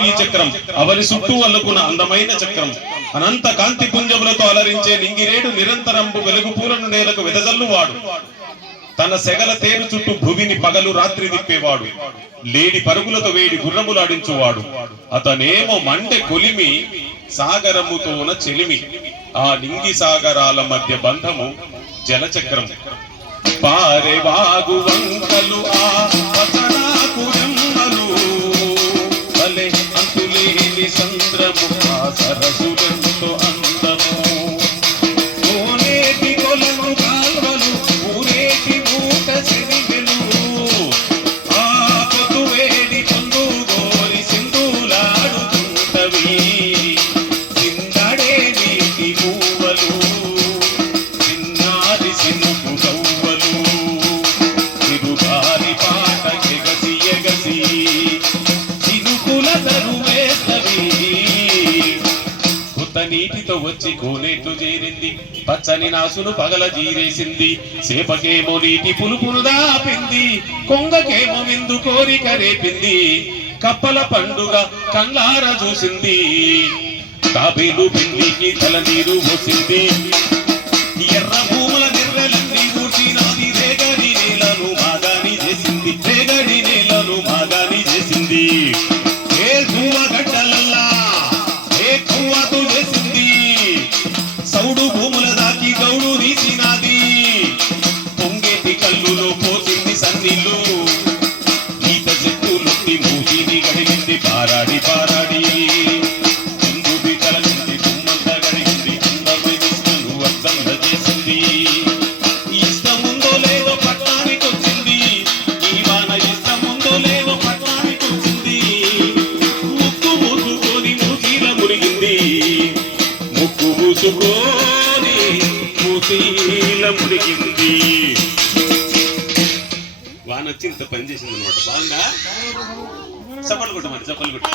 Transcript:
ఈ చక్రం అవని చుట్టూ అల్లుకున్న అందమైన చక్రం అనంత కాంతి పుంజములతో అలరించే నింగిరేడు నిరంతరంబు వెలుగు పూలను నేలకు వెదజల్లువాడు తన సెగల తేరు చుట్టూ భువిని పగలు రాత్రి తిప్పేవాడు లేడి పరుగులతో వేడి గుర్రములాడించువాడు అతనేమో మండె కొలిమి సాగరముతోన చెలిమి ఆ నింగి సాగరాల మధ్య బంధము జలచక్రం పారే వాగు వంకలు ఆ పతనాకు జన్మలు భలే అంతులేని సంద్రము ఆ సరసులెంతో అందము కోనేటి కొలను కాల్వలు ఊరేటి మూట సిరివెలు ఆ పొద్దు వేడి పొందు గోరి సింధులాడుతుంటవి సిందడే నీటి మూవలు చిన్నారి సినుకు గవ్వలు తిరుగాలి పాట ఎగసి ఎగసి చినుకుల తరువేస్తవి కొత్త నీటితో వచ్చి కోనేట్లు చేరింది పచ్చని నాసును పగల జీరేసింది సేపకేమో నీటి పులుపును దాపింది కొంగకేమో విందు కోరిక రేపింది కప్పల పండుగ కళ్ళార చూసింది తాబేలు పిండికి తల నీరు పోసింది ఎర్ర భూముల నిర్రలన్నీ ఊడ్చినాది రేగడి నేలను మాగాని చేసింది రేగడి నేలను మాగాని చేసింది ఏ భూమ గడ్డలల్లా ఏ కువ్వతో చేసింది సౌడు భూముల దాకి గౌడు తీసినాది పొంగేటి కల్లులో పోసింది సన్నీళ్ళు ఈత చెట్టులుండి మూసిని గడిగింది పారాడి పారాడి కుందుది కలగింది తుమ్మంతా గడిగింది అందమైన ఇష్టలు అర్థంగా చేసింది ఇష్టముందో లేదో పట్టణానికి వచ్చింది ఈ వాన ఇష్టముందో లేదో పట్టణానికి వచ్చింది ముక్కు మూసుకొని మూసీల మురిగింది ముక్కు మూసుకొని మూసీల మురిగింది వాన వచ్చి ఇంత పని చేసింది అనమాట బాగుందా చప్పలు కొట్టు మరి చప్పలు కొట్టు